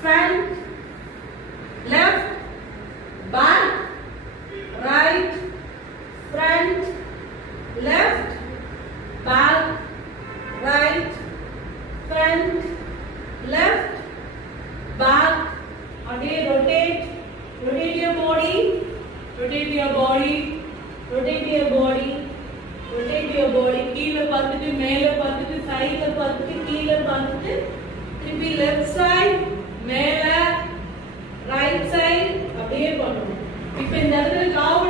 front, left, back, right, front, left, back, right, front, left, back. Again rotate your body, rotate your body, rotate your body, rotate your body. கீழ பார்த்துட்டு மேல பார்த்துட்டு சைடுல பார்த்துட்டு கீழ பார்த்துட்டு திருப்பி லெஃப்ட் சைடு மேல ரைட் சைடு அப்படியே பண்ணணும். இப்போ இந்த இடத்துல காவு